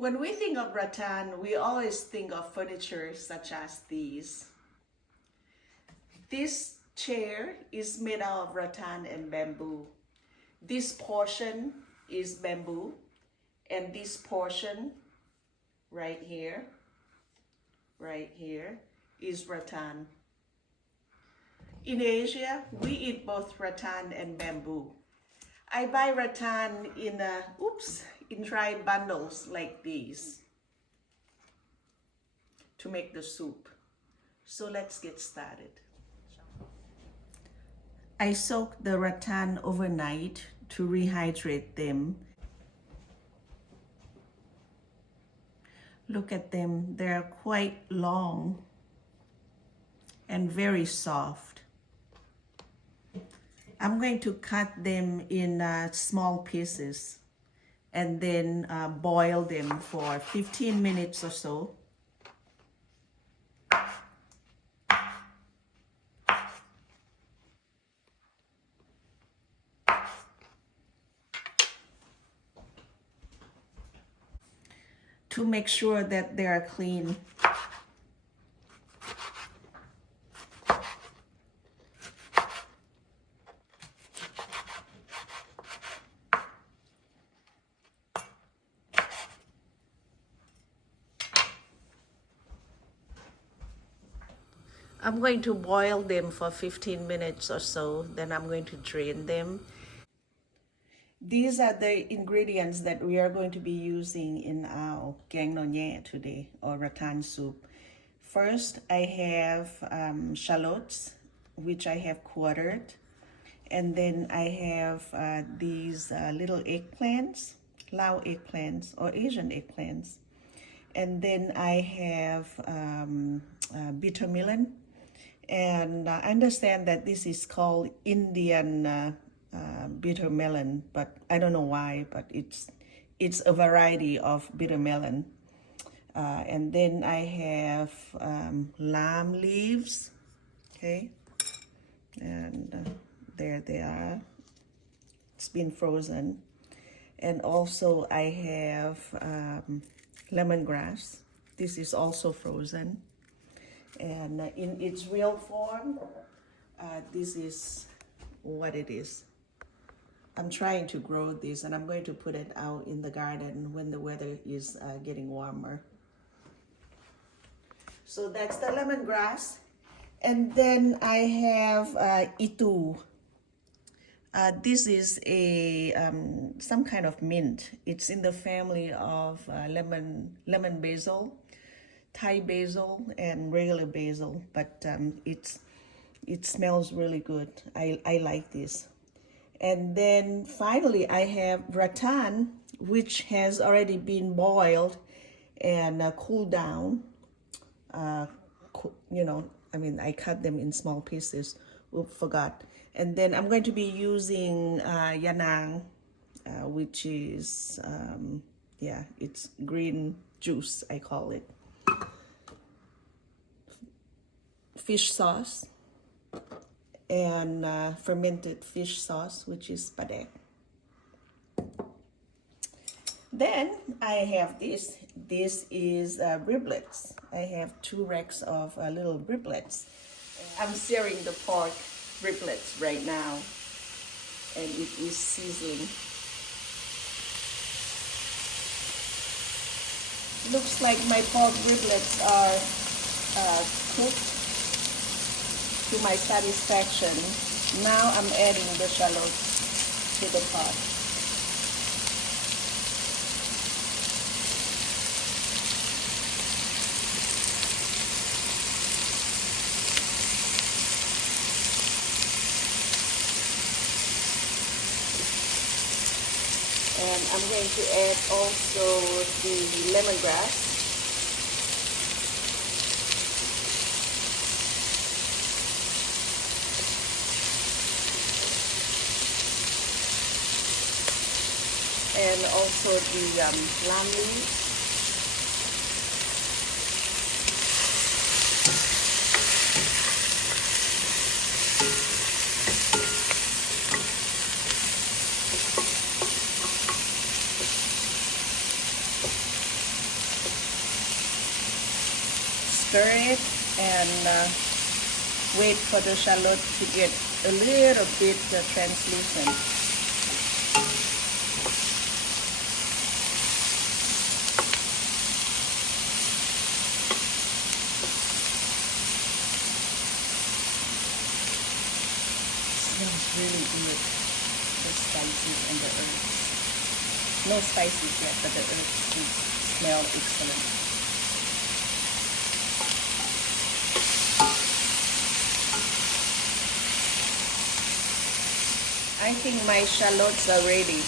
When we think of rattan, we always think of furniture such as these. This chair is made out of rattan and bamboo. This portion is bamboo, and this portion right here is rattan. In Asia, we eat both rattan and bamboo. I buy rattan in dried bundles like these to make the soup. So let's get started. I soak the rattan overnight to rehydrate them. Look at them, they're quite long and very soft. I'm going to cut them in small pieces and then boil them for 15 minutes or so. To make sure that they are clean. I'm going to boil them for 15 minutes or so, then I'm going to drain them. These are the ingredients that we are going to be using in our แกงหน today, or rattan soup. First, I have shallots, which I have quartered. And then I have these little eggplants, Lao eggplants, or Asian eggplants. And then I have bitter melon. And I understand that this is called Indian bitter melon, but I don't know why, but it's a variety of bitter melon. And then I have lime leaves, okay, and there they are. It's been frozen. And also I have lemongrass. This is also frozen. And in its real form, this is what it is. I'm trying to grow this, and I'm going to put it out in the garden when the weather is getting warmer. So that's the lemongrass. And then I have itu. This is some kind of mint. It's in the family of lemon basil, Thai basil, and regular basil, but it smells really good. I like this. And then finally I have rattan, which has already been boiled and cooled down. I cut them in small pieces. Oops, forgot. And then I'm going to be using yanang, which is it's green juice, I call it. Fish sauce and fermented fish sauce, which is padek. Then I have this. This is riblets. I have 2 racks of little riblets. I'm searing the pork riblets right now, and it is sizzling. Looks like my pork riblets are cooked to my satisfaction. Now I'm adding the shallots to the pot. And I'm going to add also the lemongrass. And also the lime leaves. stir it and wait for the shallot to get a little bit translucent. Smells really good. The spices and the herbs. No spices yet, but the herbs smell excellent. I think my shallots are ready.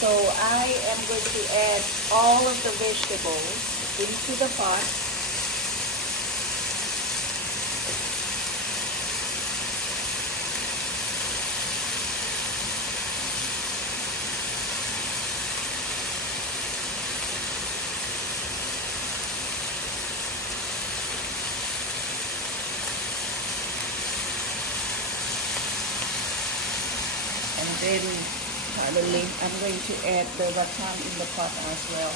So I am going to add all of the vegetables into the pot. And then finally I'm going to add the rattan in the pot as well.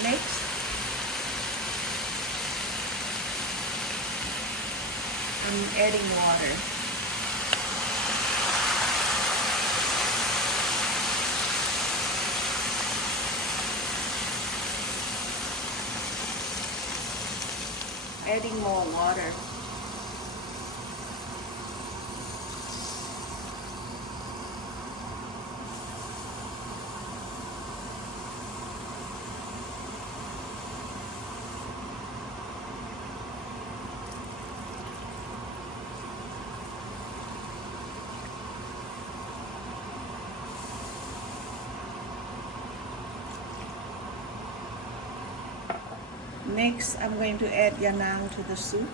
Next, I'm adding water. Adding more water. Next, I'm going to add yanang to the soup.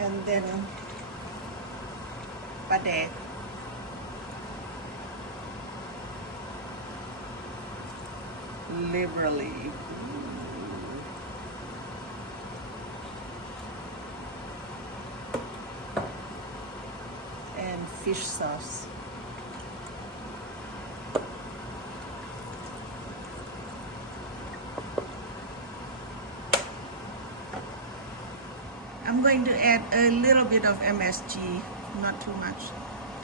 And then māเด. Liberally. And fish sauce. I'm going to add a little bit of MSG, not too much.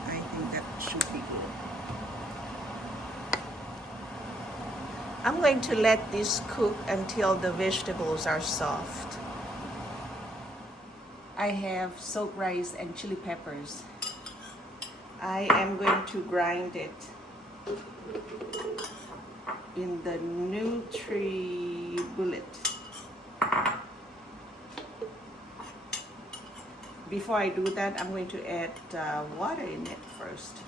I think that should be good. I'm going to let this cook until the vegetables are soft. I have soaked rice and chili peppers. I am going to grind it in the NutriBullet. Before I do that, I'm going to add water in it first.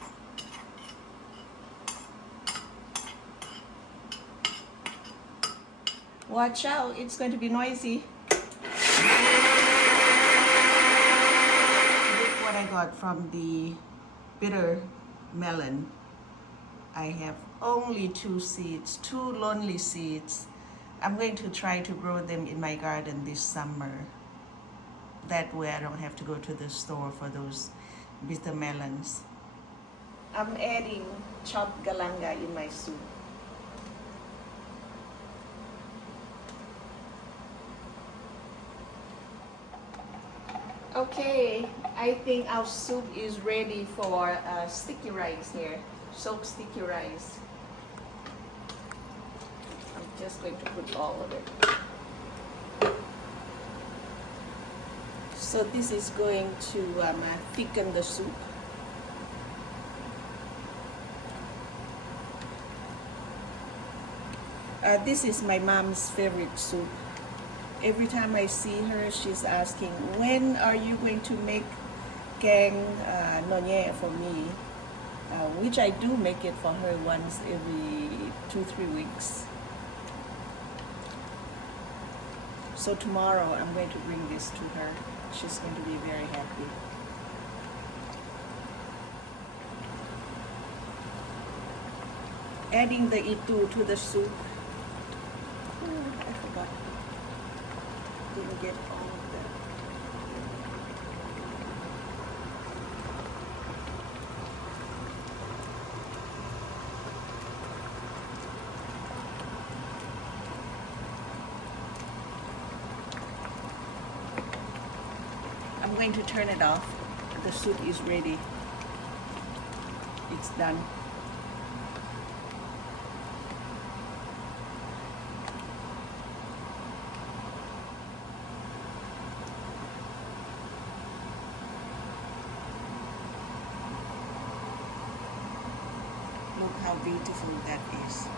Watch out, it's going to be noisy. Look what I got from the bitter melon. I have only 2 seeds, 2 lonely seeds. I'm going to try to grow them in my garden this summer. That way I don't have to go to the store for those bitter melons. I'm adding chopped galanga in my soup. Okay, I think our soup is ready for sticky rice here, soaked sticky rice. I'm just going to put all of it. So this is going to thicken the soup. This is my mom's favorite soup. Every time I see her, she's asking, when are you going to makeแกงหนfor me? Which I do make it for her once every 2-3 weeks. So tomorrow I'm going to bring this to her. She's going to be very happy. Adding the itu to the soup. Oh, I forgot. Didn't get all of that. I'm going to turn it off. The soup is ready. It's done. Look how beautiful that is.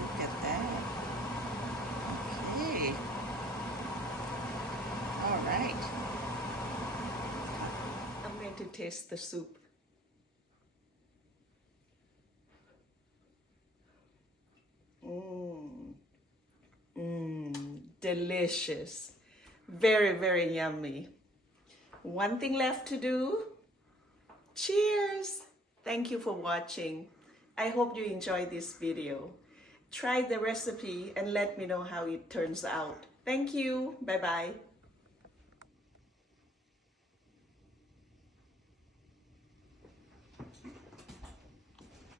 Look at that. Okay. All right. I'm going to taste the soup. Delicious. Very, very yummy. One thing left to do. Cheers! Thank you for watching. I hope you enjoyed this video. Try the recipe and let me know how it turns out. Thank you. Bye-bye.